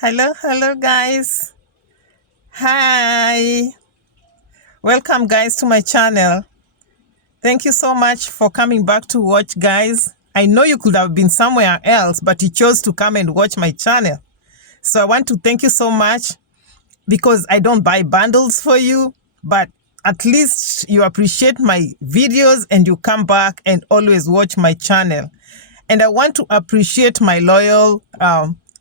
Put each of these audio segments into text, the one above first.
Hello, guys. Hi. Welcome, guys, to my channel. Thank you so much for coming back to watch, guys. I know you could have been somewhere else, but you chose to come and watch my channel. So I want to thank you so much because I don't buy bundles for you, but at least you appreciate my videos and you come back and always watch my channel. And I want to appreciate my loyal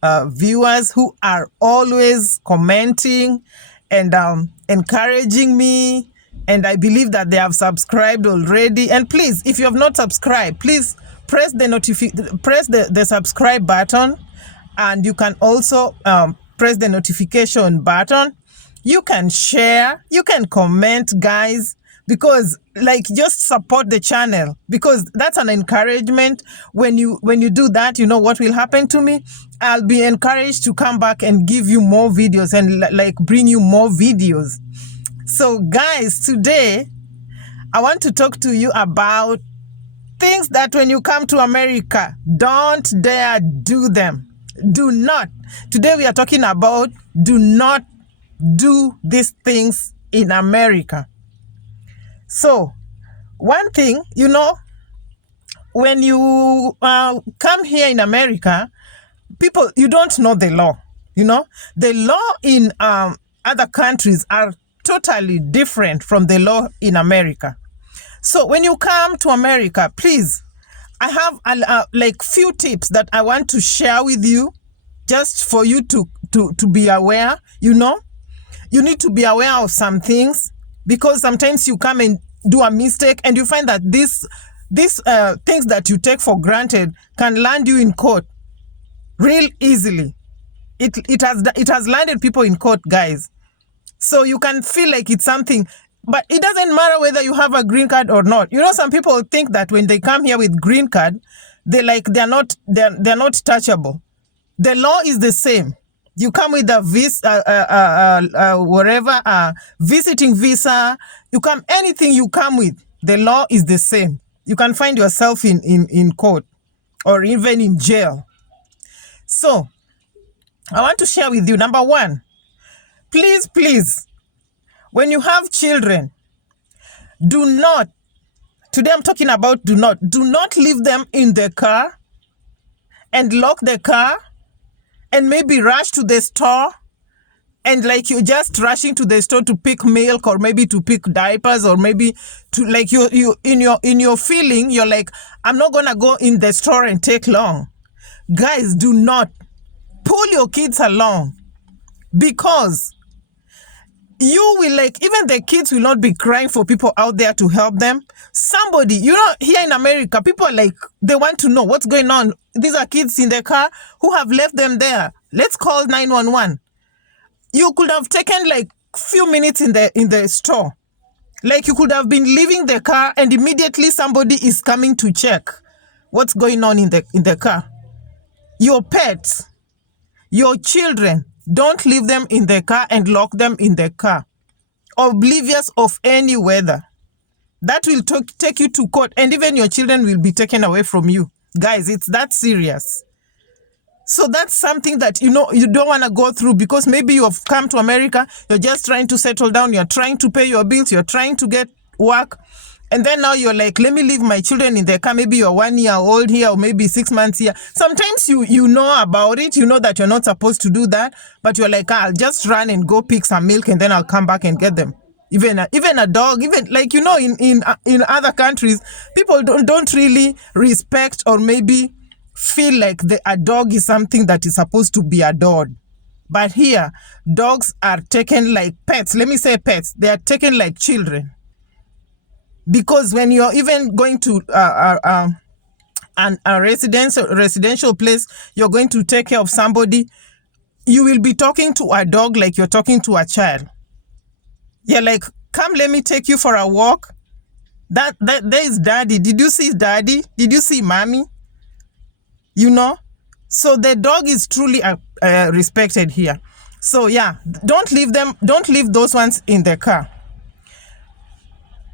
viewers who are always commenting and encouraging me. And I believe that they have subscribed already. And please, if you have not subscribed, please press the subscribe button, and you can also press the notification button. You can share, you can comment, guys, because just support the channel, because that's an encouragement. When you do that, you know what will happen to me? I'll be encouraged to come back and give you more videos and bring you more videos. So guys, today I want to talk to you about things that when you come to America, don't dare do them. Do not. Today we are talking about do not do these things in America. So, one thing, when you come here in America, you don't know the law. The law in other countries are totally different from the law in America. So when you come to America, please, I have few tips that I want to share with you, just for you to be aware. You need to be aware of some things, because sometimes you come and do a mistake and you find that these things that you take for granted can land you in court real easily. It has landed people in court, guys. So you can feel like it's something, but it doesn't matter whether you have a green card or not. Some people think that when they come here with green card, they're not touchable. The law is the same. You come with a visiting visa. You come, anything you come with, the law is the same. You can find yourself in court or even in jail. So I want to share with you, number one, please, when you have children, today I'm talking about do not leave them in the car and lock the car and maybe rush to the store, and you're just rushing to the store to pick milk, or maybe to pick diapers, or maybe to you in your feeling, you're like, I'm not gonna go in the store and take long. Guys, do not pull your kids along, because you will even the kids will not be crying for people out there to help them. Somebody, here in America, people are they want to know what's going on. These are kids in the car who have left them there. Let's call 911. You could have taken few minutes in the store. You could have been leaving the car and immediately somebody is coming to check what's going on in the car. Your pets, your children, don't leave them in the car and lock them in the car, oblivious of any weather. That will take you to court, and even your children will be taken away from you. Guys, it's that serious. So that's something that, you don't want to go through, because maybe you have come to America, you're just trying to settle down, you're trying to pay your bills, you're trying to get work. And then now you're like, let me leave my children in the car. Maybe you're 1 year old here, or maybe 6 months here. Sometimes you know about it. You know that you're not supposed to do that. But you're like, I'll just run and go pick some milk, and then I'll come back and get them. Even a dog, even in other countries, people don't really respect, or maybe feel like a dog is something that is supposed to be adored. But here, dogs are taken like pets. Let me say pets. They are taken like children. Because when you're even going to a residential place, you're going to take care of somebody, you will be talking to a dog like you're talking to a child. You're like, come, let me take you for a walk. There is daddy. Did you see daddy? Did you see mommy? So the dog is truly respected here. So yeah, don't leave those ones in the car.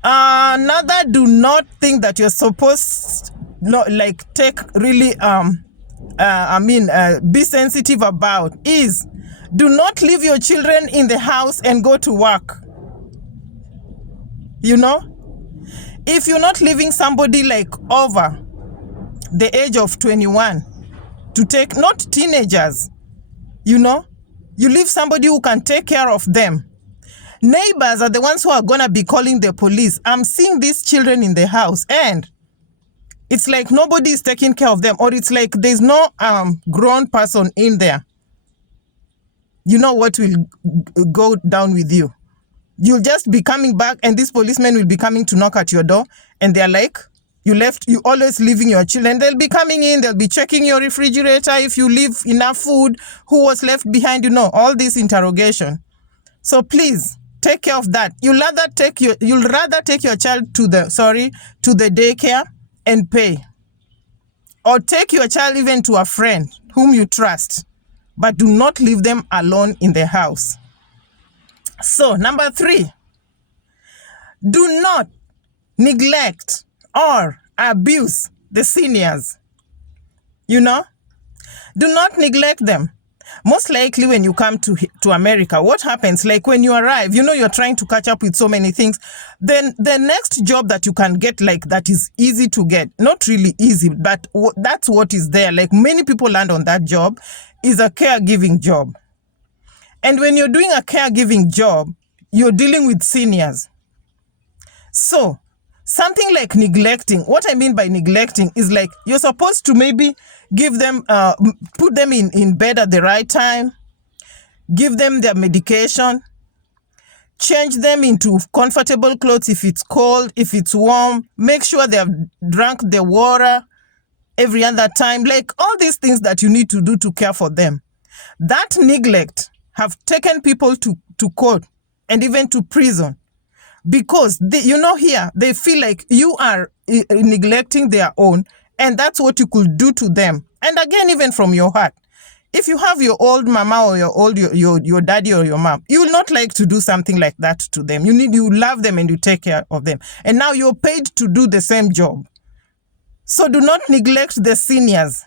Another, do not think that you're supposed take really be sensitive about is do not leave your children in the house and go to work. You know, if you're not leaving somebody like over the age of 21 to take, not teenagers, you know, you leave somebody who can take care of them. Neighbors are the ones who are going to be calling the police. I'm seeing these children in the house and it's like nobody is taking care of them, or it's like there's no grown person in there. You know what will go down with you? You'll just be coming back and this policeman will be coming to knock at your door and they're like, you always leaving your children. They'll be coming in, they'll be checking your refrigerator if you leave enough food, who was left behind, you know, all this interrogation. So please take care of that. You'll rather take your child to the daycare and pay. Or take your child even to a friend whom you trust, but do not leave them alone in the house. So, number 3, do not neglect or abuse the seniors. You know, do not neglect them. Most likely when you come to America, what happens, like when you arrive, you know, you're trying to catch up with so many things. Then the next job that you can get like that is easy to get. Not really easy, but that's what is there. Like many people land on that job is a caregiving job. And when you're doing a caregiving job, you're dealing with seniors. So something like neglecting, what I mean by neglecting is like you're supposed to maybe give them, put them in bed at the right time, give them their medication, change them into comfortable clothes if it's cold, if it's warm, make sure they have drunk the water every other time, like all these things that you need to do to care for them. That neglect have taken people to court and even to prison because, here, they feel like you are neglecting their own, and that's what you could do to them. And again, even from your heart. If you have your old mama or your daddy or your mom, you will not like to do something like that to them. You love them and you take care of them. And now you're paid to do the same job. So do not neglect the seniors.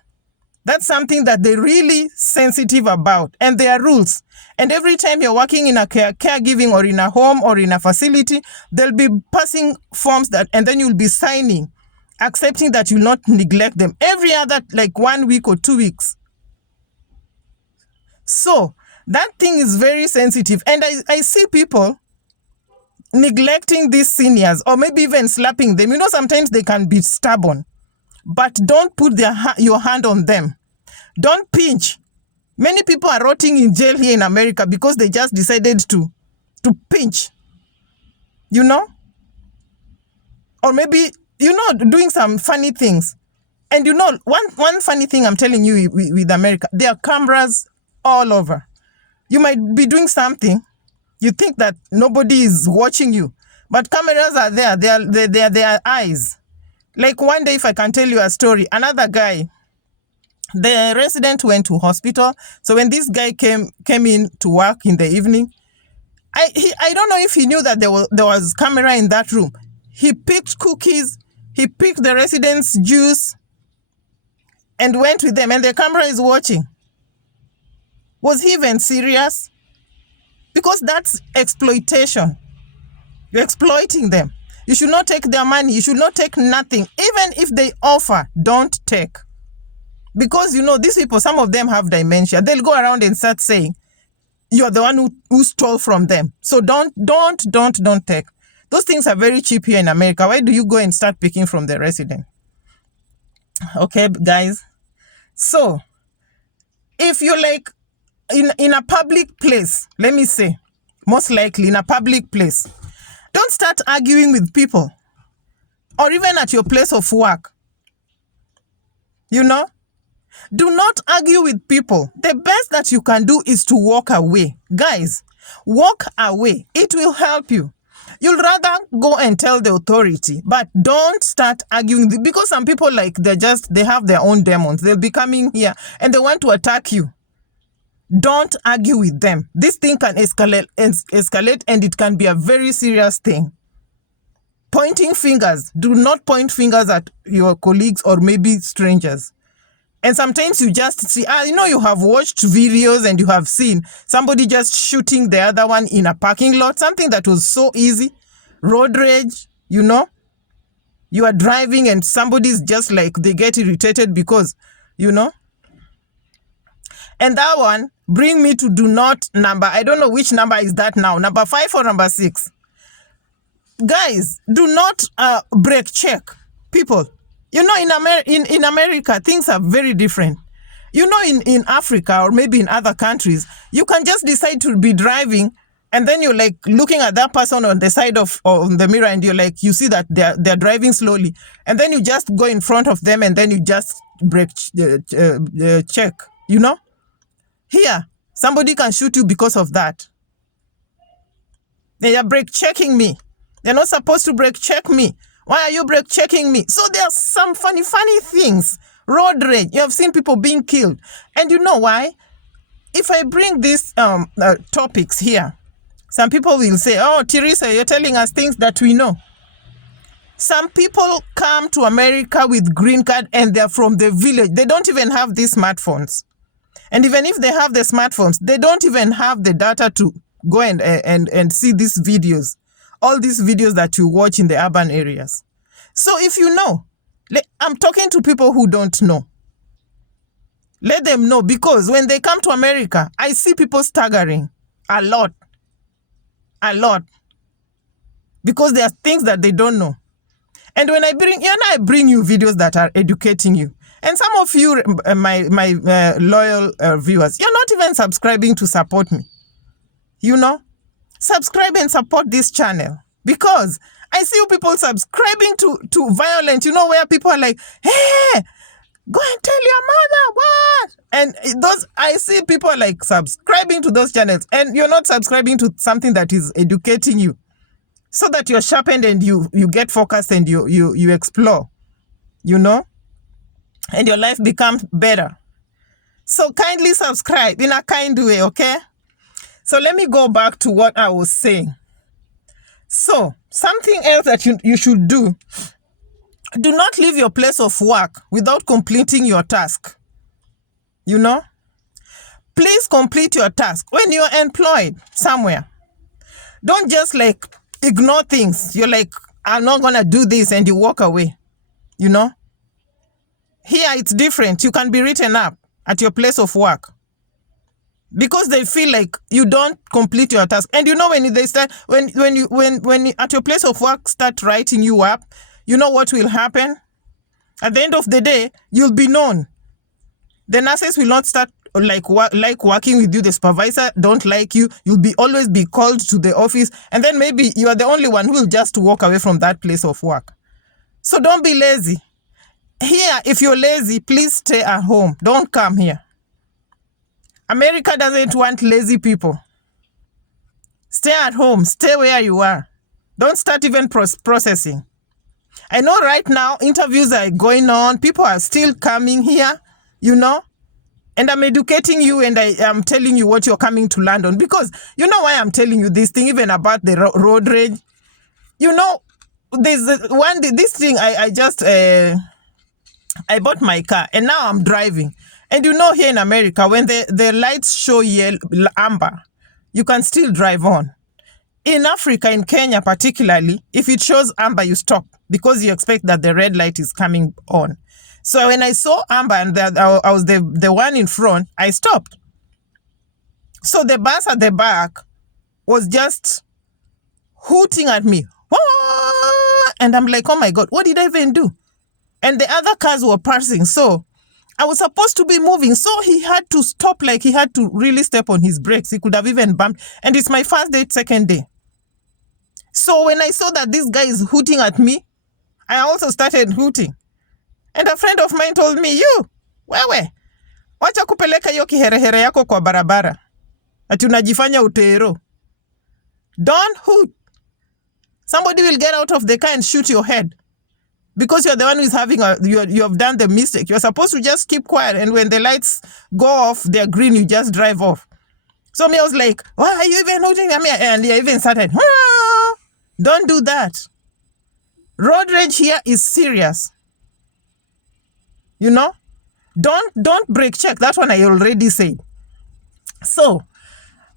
That's something that they're really sensitive about. And there are rules. And every time you're working in a caregiving or in a home or in a facility, they'll be passing forms and then you'll be signing, accepting that you'll not neglect them every other, like 1 week or 2 weeks. So that thing is very sensitive. And I see people neglecting these seniors or maybe even slapping them. You know, sometimes they can be stubborn. But don't put your hand on them. Don't pinch. Many people are rotting in jail here in America because they just decided to pinch. You know? Or maybe, doing some funny things. And one funny thing I'm telling you with America, there are cameras all over. You might be doing something. You think that nobody is watching you. But cameras are there. They are eyes. Like one day, if I can tell you a story, another guy, the resident went to hospital. So when this guy came in to work in the evening, I don't know if he knew that there was camera in that room. He picked cookies, he picked the resident's juice, and went with them, and the camera is watching. Was he even serious? Because that's exploitation. You're exploiting them. You should not take their money. You should not take nothing. Even if they offer, don't take. Because, these people, some of them have dementia. They'll go around and start saying, you're the one who stole from them. So don't take. Those things are very cheap here in America. Why do you go and start picking from the resident? Okay, guys. So, if you're like in a public place, let me say, most likely in a public place, don't start arguing with people or even at your place of work. Do not argue with people. The best that you can do is to walk away. Guys, walk away. It will help you. You'll rather go and tell the authority, but don't start arguing because some people they have their own demons. They'll be coming here and they want to attack you. Don't argue with them. This thing can escalate and it can be a very serious thing. Pointing fingers. Do not point fingers at your colleagues or maybe strangers. And sometimes you just see, you have watched videos and you have seen somebody just shooting the other one in a parking lot, something that was so easy. Road rage, you are driving and somebody's just like, they get irritated because, And that one, bring me to do not number. I don't know which number is that now, number 5 or number 6. Guys, do not brake check people. In America, things are very different. In Africa or maybe in other countries, you can just decide to be driving and then you're like looking at that person on the side of the mirror and you're like, you see that they're driving slowly. And then you just go in front of them and then you just brake check, Here, somebody can shoot you because of that. They are brake checking me. They're not supposed to brake check me. Why are you brake checking me? So there are some funny things. Road rage. You have seen people being killed. And you know why? If I bring these topics here, some people will say, oh, Teresa, you're telling us things that we know. Some people come to America with green card and they're from the village. They don't even have these smartphones. And even if they have the smartphones, they don't even have the data to go and see these videos. All these videos that you watch in the urban areas. So if you know, I'm talking to people who don't know. Let them know, because when they come to America, I see people staggering a lot. Because there are things that they don't know. And when I bring you videos that are educating you. And some of you, my loyal viewers, you're not even subscribing to support me. Subscribe and support this channel, because I see you people subscribing to violence, where people are like, hey, go and tell your mother what? And I see people like subscribing to those channels, and you're not subscribing to something that is educating you, so that you're sharpened and you get focused and you explore, and your life becomes better. So kindly subscribe in a kind way, okay? So let me go back to what I was saying. So something else that you should do not leave your place of work without completing your task. Please complete your task when you're employed somewhere. Don't just like ignore things. You're like, I'm not going to do this, and you walk away. Here it's different. You can be written up at your place of work, because they feel like you don't complete your task. And when they start, when you at your place of work start writing you up, you know what will happen? At the end of the day, you'll be known. The nurses will not start like working with you. The supervisor don't like you. You'll always be called to the office, and then maybe you are the only one who will just walk away from that place of work. So don't be lazy. Here, if you're lazy, please stay at home. Don't come here. America doesn't want lazy people. Stay at home. Stay where you are. Don't start even processing. I know right now interviews are going on. People are still coming here, and I'm educating you, and I am telling you what you're coming to land on, because you know why I'm telling you this thing, even about the road rage. There's this thing, I bought my car and now I'm driving. And here in America, when the lights show amber, you can still drive on. In Africa, in Kenya particularly, if it shows amber, you stop, because you expect that the red light is coming on. So when I saw amber and I was the one in front, I stopped. So the bus at the back was just hooting at me. And I'm like, oh my God, what did I even do? And the other cars were passing. So I was supposed to be moving. So he had to stop, like he had to really step on his brakes. He could have even bumped. And it's my first day, second day. So when I saw that this guy is hooting at me, I also started hooting. And a friend of mine told me, wewe, wacha kupeleka hiyo kiherehere yako kwa barabara. Ati unajifanya utero. Don't hoot. Somebody will get out of the car and shoot your head. Because you're the one who's you have done the mistake. You're supposed to just keep quiet. And when the lights go off, they're green, you just drive off. So me, I was like, why are you even hooting at me? And they even started, don't do that. Road rage here is serious. Don't break check. That one I already said. So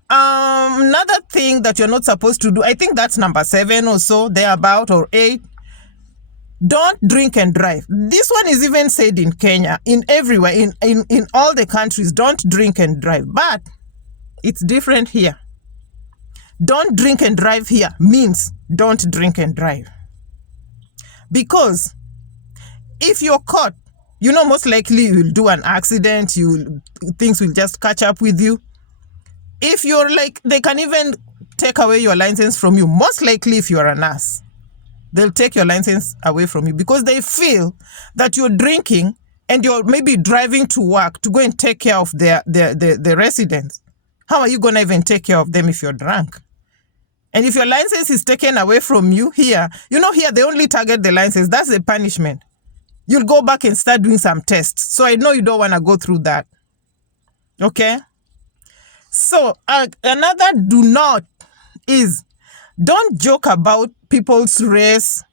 another thing that you're not supposed to do, I think that's number 7 or so, thereabout, or 8. Don't drink and drive. This one is even said in Kenya, in everywhere, in all the countries. Don't drink and drive. But it's different here. Don't drink and drive here means don't drink and drive. Because if you're caught, most likely you'll do an accident, things will just catch up with you. If you're like, they can even take away your license from you. Most likely if you're a nurse, they'll take your license away from you because they feel that you're drinking and you're maybe driving to work to go and take care of the residents. How are you going to even take care of them if you're drunk? And if your license is taken away from you here, here they only target the license. That's the punishment. You'll go back and start doing some tests. So I know you don't want to go through that. Okay? So another do not is don't joke about people's race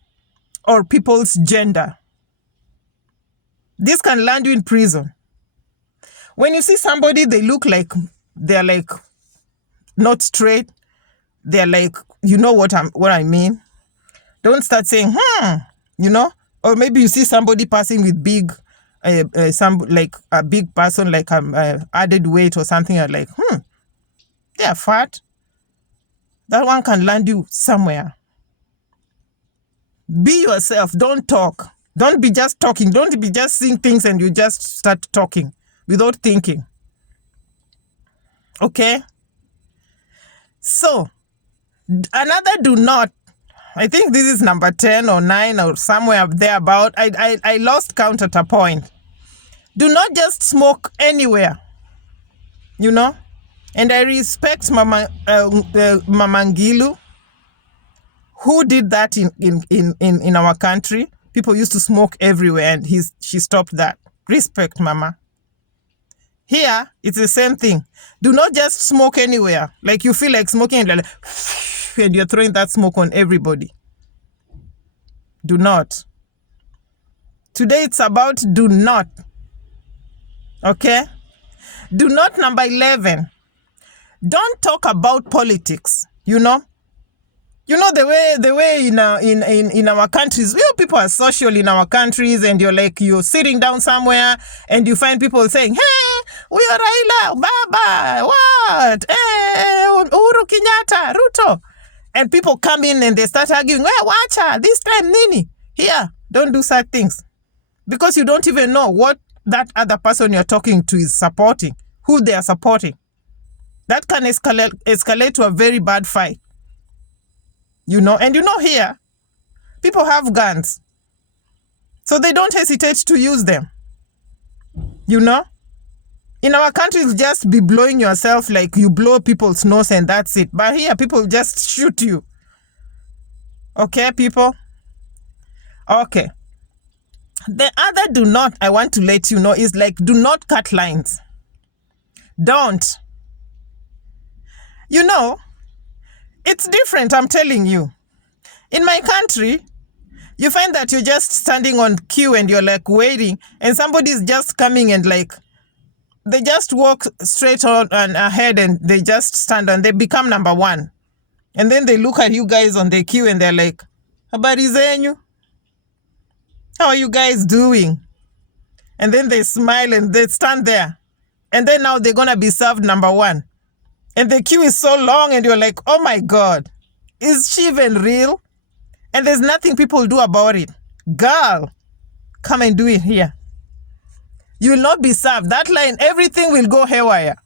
or people's gender. This can land you in prison. When you see somebody, they look like they're like not straight. They're like, what I mean? Don't start saying, or maybe you see somebody passing with big, like a big person, like added weight or something. You're like, they're fat. That one can land you somewhere. Be yourself. Don't talk. Don't be just talking. Don't be just seeing things and you just start talking without thinking. Okay? So, another do not, I think this is number 10 or 9 or somewhere up there about, I lost count at a point. Do not just smoke anywhere, And I respect Mama Ngilu, who did that in our country. People used to smoke everywhere and she stopped that. Respect, Mama. Here, it's the same thing. Do not just smoke anywhere. Like you feel like smoking and you're throwing that smoke on everybody. Do not. Today it's about do not. Okay? Do not, number 11. Don't talk about politics, the way in our countries, people are social in our countries, and you're sitting down somewhere and you find people saying, hey, we are Raila, Baba, what? Hey, Uhuru Kenyatta, Ruto. And people come in and they start arguing, hey, watcha, this time, Nini. Here, don't do such things. Because you don't even know what that other person you're talking to is supporting, who they are supporting. That can escalate to a very bad fight. And here, people have guns. So they don't hesitate to use them. In our country, it's just be blowing yourself like you blow people's nose and that's it. But here, people just shoot you. Okay, people? Okay. The other do not I want to let you know is like, do not cut lines. Don't. It's different, I'm telling you. In my country, you find that you're just standing on queue and you're like waiting, and somebody's just coming and like, they just walk straight on and ahead and they just stand and they become number 1. And then they look at you guys on the queue and they're like, habari zenyu? How are you guys doing? And then they smile and they stand there. And then now they're going to be served number 1. And the queue is so long and you're like, oh my God, is she even real? And there's nothing people do about it. Girl, come and do it here. You will not be served. That line, everything will go haywire.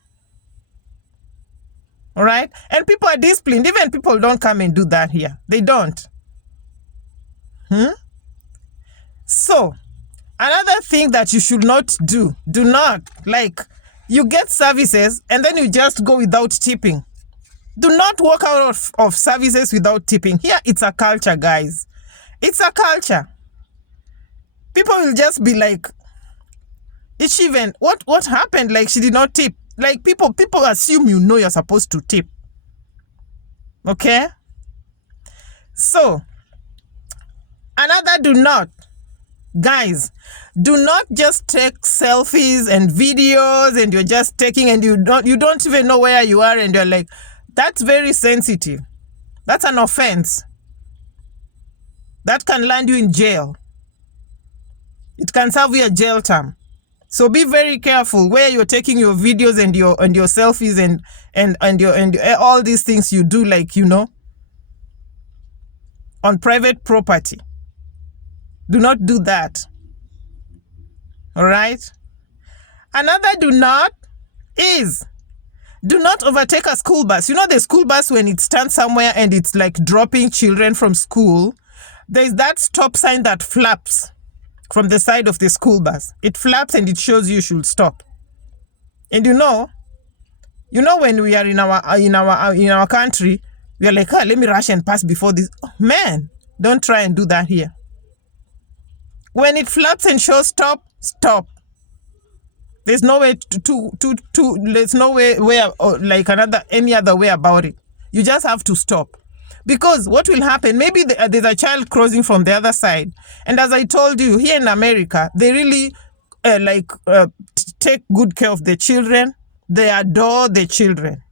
All right? And people are disciplined. Even people don't come and do that here. They don't. So, another thing that you should not do not, like, you get services and then you just go without tipping. Do not walk out of services without tipping. Here, it's a culture, guys. It's a culture. People will just be like, it's even, what happened? Like, she did not tip. Like, people assume you're supposed to tip. Okay? So, another do not. Guys, do not just take selfies and videos and you're just taking and you don't even know where you are and you're like, that's very sensitive. That's an offense. That can land you in jail. It can serve you a jail term. So be very careful where you're taking your videos and your selfies and your all these things you do, like, you know, on private property. Do not do that. All right? Another do not is do not overtake a school bus. You know the school bus, when it stands somewhere and it's like dropping children from school, there's that stop sign that flaps from the side of the school bus. It flaps and it shows you should stop. And you know when we are in our country, we are like, oh, let me rush and pass before this. Oh, man, don't try and do that here. When it flaps and shows stop, stop. There's no way there's no way or like any other way about it. You just have to stop. Because what will happen, maybe there's a child crossing from the other side. And as I told you, here in America, they really take good care of the children. They adore the children.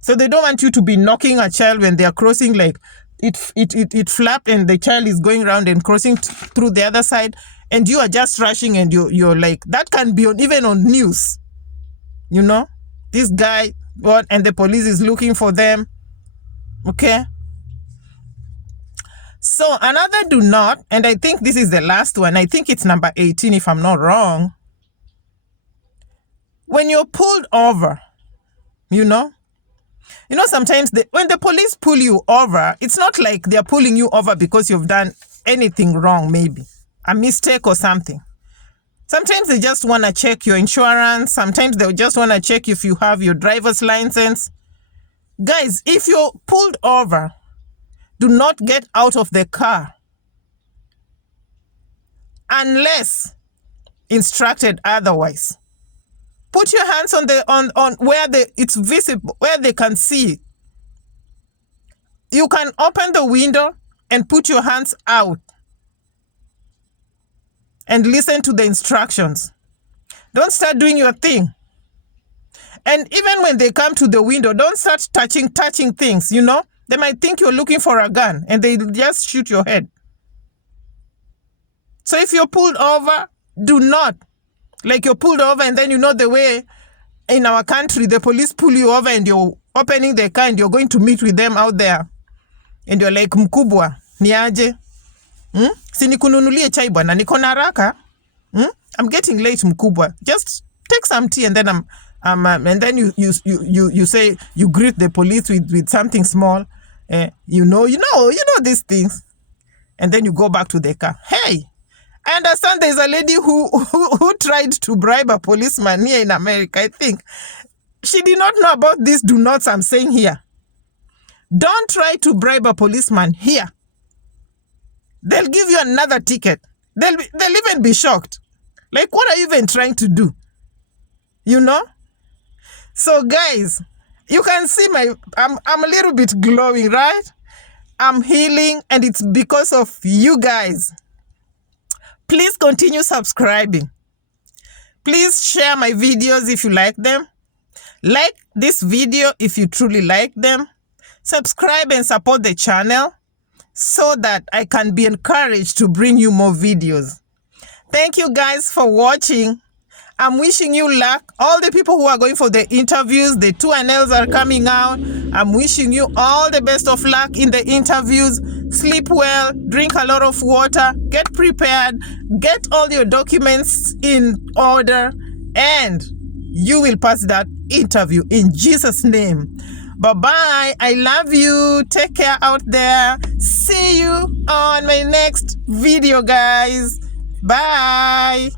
So they don't want you to be knocking a child when they are crossing, like it flapped and the child is going around and crossing through the other side, and you are just rushing and you're like, that can be even on news. You know, this guy, and the police is looking for them. Okay. So another do not, and I think this is the last one. I think it's number 18 if I'm not wrong. When you're pulled over, you know sometimes when the police pull you over, it's not like they're pulling you over because you've done anything wrong, maybe a mistake or something. Sometimes they just want to check your insurance. Sometimes they just want to check if you have your driver's license. Guys, if you're pulled over, do not get out of the car unless instructed otherwise. Put your hands on where it's visible, where they can see. You can open the window and put your hands out and listen to the instructions. Don't start doing your thing. And even when they come to the window, don't start touching things, you know. They might think you're looking for a gun and they just shoot your head. So if you're pulled over, do not. Like, you're pulled over and then you know the way in our country, the police pull you over and you're opening the car and you're going to meet with them out there. And you're like, mkubwa, niaje? Sinikununulie chai bwana, niko na haraka. I'm getting late, mkubwa. Just take some tea and then and then you say, you greet the police with something small. You know these things. And then you go back to the car. Hey, I understand there's a lady who tried to bribe a policeman here in America. I think she did not know about these do nots I'm saying here. Don't try to bribe a policeman here. They'll give you another ticket. They'll even be shocked. Like, what are you even trying to do? You know? So guys, you can see I'm a little bit glowing, right? I'm healing, and it's because of you guys. Please continue subscribing. Please share my videos if you like them. Like this video if you truly like them. Subscribe and support the channel so that I can be encouraged to bring you more videos. Thank you guys for watching. I'm wishing you luck. All the people who are going for the interviews, the 2NLs are coming out. I'm wishing you all the best of luck in the interviews. Sleep well, drink a lot of water, get prepared, get all your documents in order, and you will pass that interview in Jesus' name. Bye-bye. I love you. Take care out there. See you on my next video, guys. Bye.